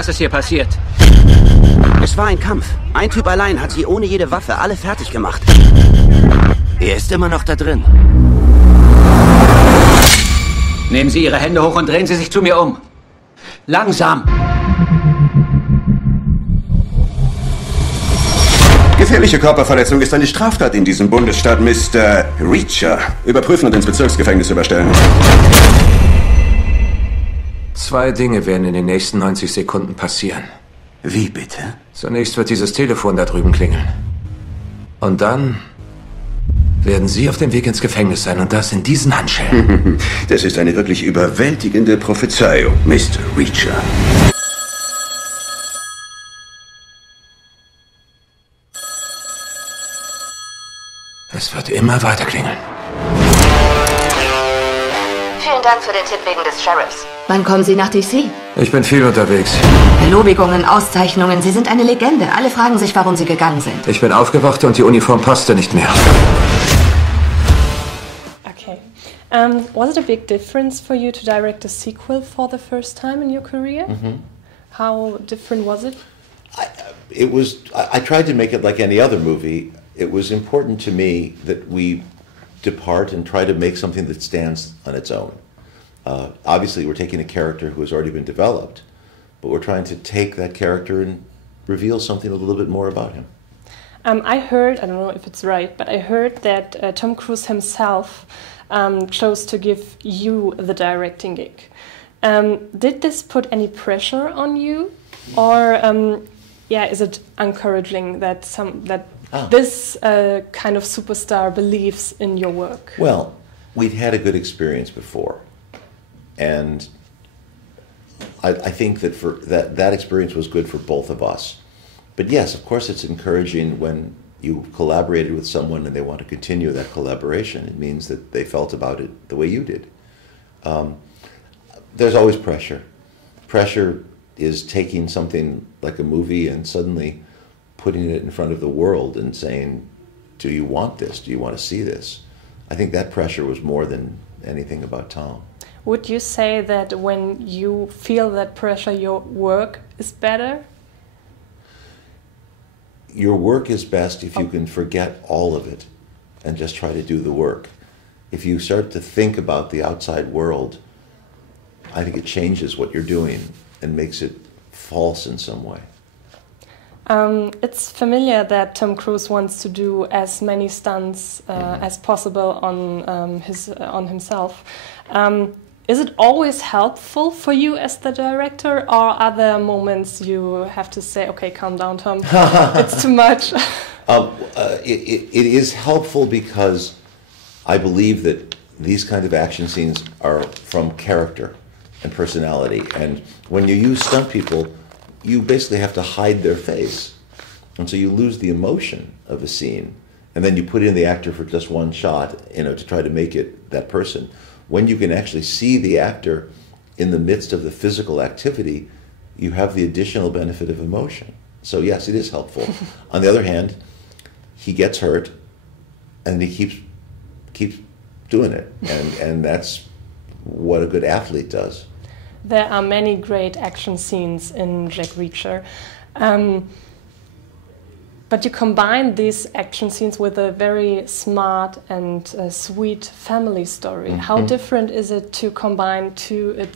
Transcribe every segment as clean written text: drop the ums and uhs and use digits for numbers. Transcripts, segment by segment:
Was ist hier passiert? Es war ein Kampf. Ein Typ allein hat sie ohne jede Waffe alle fertig gemacht. Er ist immer noch da drin. Nehmen Sie Ihre Hände hoch und drehen Sie sich zu mir um. Langsam. Gefährliche Körperverletzung ist eine Straftat in diesem Bundesstaat, Mr. Reacher. Überprüfen und ins Bezirksgefängnis überstellen. 2 Dinge werden in den nächsten 90 Sekunden passieren. Wie bitte? Zunächst wird dieses Telefon da drüben klingeln. Und dann werden Sie auf dem Weg ins Gefängnis sein und das in diesen Handschellen. Das ist eine wirklich überwältigende Prophezeiung, Mr. Reacher. Es wird immer weiter klingeln. Vielen Dank für den Tipp wegen des Sheriffs. Wann kommen Sie nach DC? Ich bin viel unterwegs. Belobigungen, Auszeichnungen, Sie sind eine Legende. Alle fragen sich, warum Sie gegangen sind. Ich bin aufgewacht und die Uniform passte nicht mehr. Okay. Was it a big difference for you to direct a sequel for the first time in your career? How different was it? I tried to make it like any other movie. It was important to me that we depart and try to make something that stands on its own. Obviously, we're taking a character who has already been developed, but we're trying to take that character and reveal something a little bit more about him. I heard, I don't know if it's right, but I heard that Tom Cruise himself chose to give you the directing gig. Did this put any pressure on you, or is it encouraging that this kind of superstar believes in your work? Well, we'd had a good experience before, and I think that that experience was good for both of us. But yes, of course, it's encouraging when you collaborated with someone and they want to continue that collaboration. It means that they felt about it the way you did. There's always pressure. Pressure is taking something like a movie and suddenly putting it in front of the world and saying, do you want this? Do you want to see this? I think that pressure was more than anything about Tom. Would you say that when you feel that pressure, your work is better? Your work is best if you can forget all of it and just try to do the work. If you start to think about the outside world, I think it changes what you're doing and makes it false in some way. It's familiar that Tom Cruise wants to do as many stunts as possible on himself. Is it always helpful for you as the director, or are there moments you have to say, okay, calm down, Tom, it's too much? It is helpful because I believe that these kind of action scenes are from character and personality. And when you use stunt people, you basically have to hide their face. And so you lose the emotion of a scene. And then you put in the actor for just one shot, to try to make it that person. When you can actually see the actor in the midst of the physical activity, you have the additional benefit of emotion. So yes, it is helpful. On the other hand, he gets hurt, and he keeps doing it. And that's what a good athlete does. There are many great action scenes in Jack Reacher. But you combine these action scenes with a very smart and sweet family story. How different is it to combine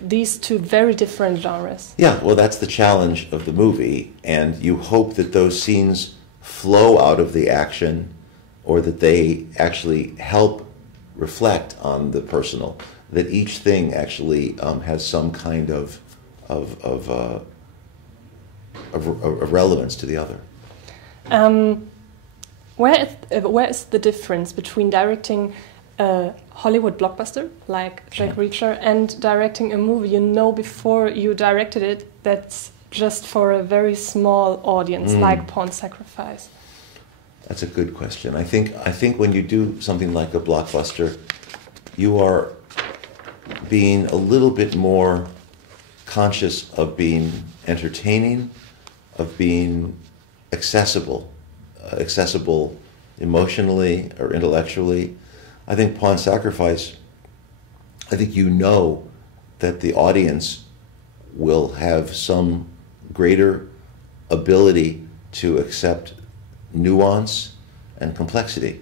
these two very different genres? Yeah, well, that's the challenge of the movie, and you hope that those scenes flow out of the action, or that they actually help reflect on the personal, that each thing actually has some kind of relevance to the other. Where is the difference between directing a Hollywood blockbuster like Jack Reacher and directing a movie you know before you directed it that's just for a very small audience like Pawn Sacrifice? That's a good question. I think when you do something like a blockbuster, you are being a little bit more conscious of being entertaining, of being accessible emotionally or intellectually. I think Pawn Sacrifice, I think you know that the audience will have some greater ability to accept nuance and complexity.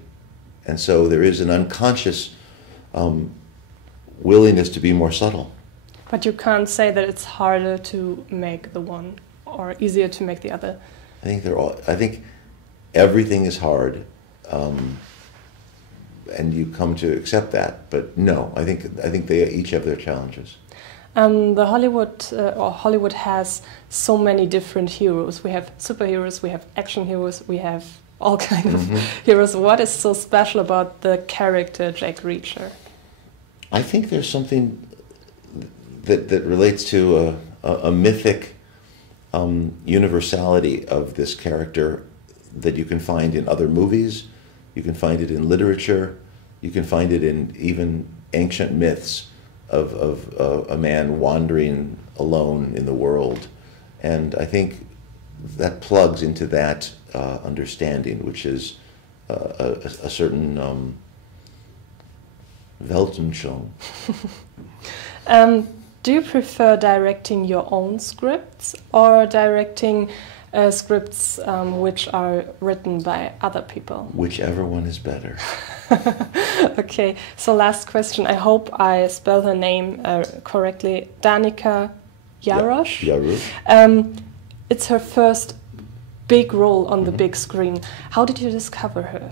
And so there is an unconscious willingness to be more subtle. But you can't say that it's harder to make the one or easier to make the other. I think everything is hard, and you come to accept that. But no, I think they each have their challenges. Hollywood has so many different heroes. We have superheroes, we have action heroes, we have all kinds of heroes. What is so special about the character Jack Reacher? I think there's something that relates to a mythic universality of this character that you can find in other movies, you can find it in literature, you can find it in even ancient myths of a man wandering alone in the world. And I think that plugs into that understanding, which is a certain Weltanschauung. Do you prefer directing your own scripts or directing scripts which are written by other people? Whichever one is better. Okay, so last question. I hope I spell her name correctly. Danica Jarosz. Jarosz. It's her first big role on the big screen. How did you discover her?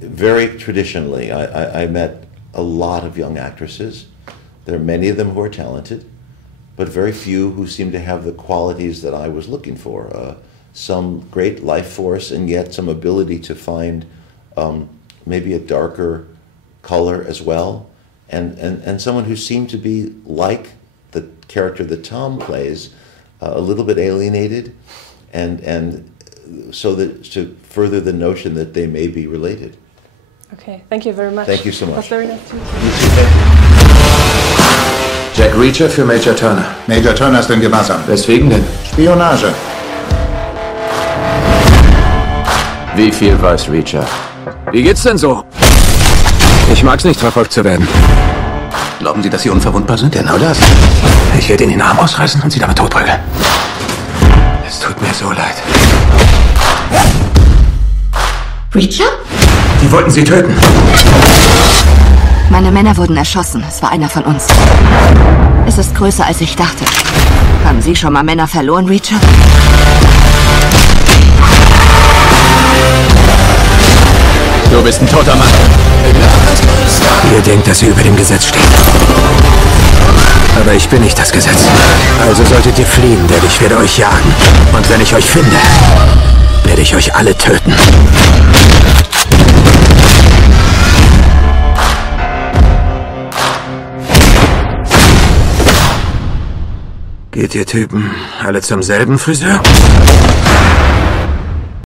Very traditionally. I met a lot of young actresses. There are many of them who are talented, but very few who seem to have the qualities that I was looking for. Some great life force and yet some ability to find maybe a darker color as well, and someone who seemed to be like the character that Tom plays, a little bit alienated, and so that to further the notion that they may be related. Okay, thank you very much. Thank you so much. It was very nice to meet you. You too, thank you. Jack Reacher für Major Turner. Major Turner ist in Gewahrsam. Weswegen denn? Spionage. Wie viel weiß Reacher? Wie geht's denn so? Ich mag's nicht, verfolgt zu werden. Glauben Sie, dass Sie unverwundbar sind? Genau das. Ich werde Ihnen den Arm ausreißen und Sie damit totprügeln. Es tut mir so leid. Reacher? Die wollten Sie töten. Meine Männer wurden erschossen. Es war einer von uns. Es ist größer, als ich dachte. Haben Sie schon mal Männer verloren, Reacher? Du bist ein toter Mann. Ihr denkt, dass ihr über dem Gesetz steht. Aber ich bin nicht das Gesetz. Also solltet ihr fliehen, denn ich werde euch jagen. Und wenn ich euch finde, werde ich euch alle töten. Geht ihr Typen alle zum selben Friseur?